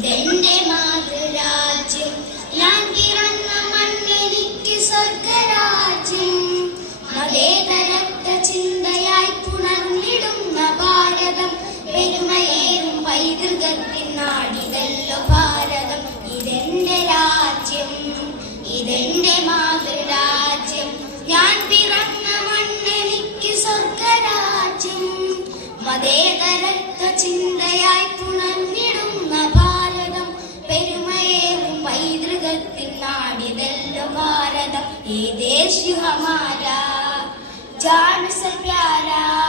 ഇതെന്റെ മാതൃരാജ്യം. ഞാൻ പിറന്ന ഇതെന്റെ രാജ്യം. ഇതെന്റെ മാതൃരാജ്യം. ഞാൻ പിറന്ന ചിന്തയായി कदम ये देश हमारा. जान से प्यारा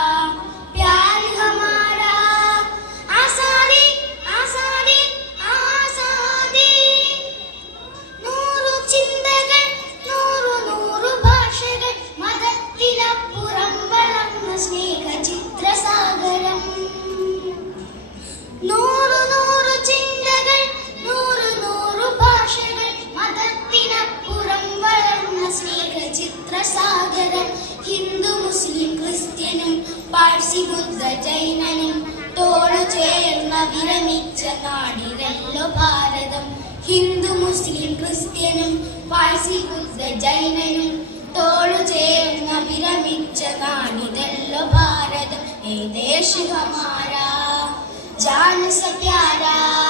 സാഗരൻ ഹിന്ദു മുസ്ലിം ക്രിസ്ത്യനും പാഴ്സി ബുദ്ധ ജൈനനും തോളു ചേർന്ന വിരമിച്ച നാടിനല്ലോ ഭാരതം. ഹിന്ദു മുസ്ലിം ക്രിസ്ത്യനും പാഴ്സി ബുദ്ധ ജൈനനും തോളു ചേർന്ന വിരമിച്ച നാടിനല്ലോ ഭാരതം. ഏ ദേശികമാരാ ഹമാരാ ജാന പ്യാരാ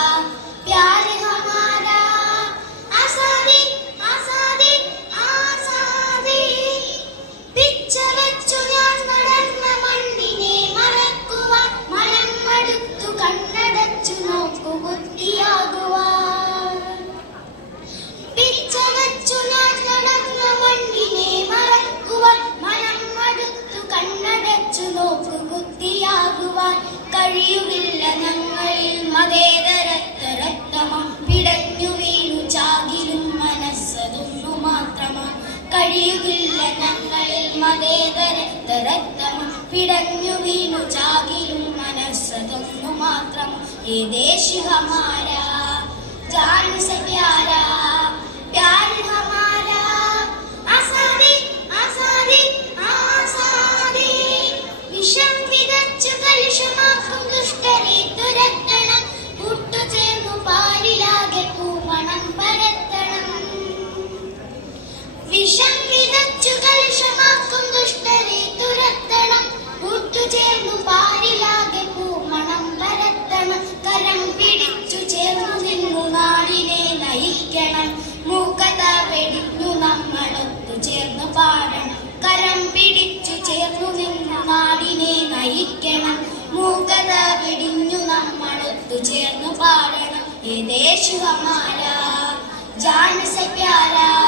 ഉറച്ചു നോക്കു കുത്തിയാകുവാൻ കഴിയുകില്ല ഞങ്ങളിൽ മതേതരത്തരത്തമം പിടഞ്ഞു വീണു ചാകിലും മനസ്സതൊന്നു മാത്രമാ കഴിയുകില്ല ഞങ്ങളിൽ മതേതരത്തരത്തമം പിടഞ്ഞു വീണു ചാകിലും മനസ്സതൊന്നു മാത്രം ഏ ദേശിഹമാരാ ജാൻ വിഷം വിതച്ചു കലുഷമാക്കും മൂക്കത വെടിഞ്ഞു ചേർന്നു പാടണം. ഏ ദേശ് ഹമാരാ ജാൻ സെ പ്യാരാ പ്യാർ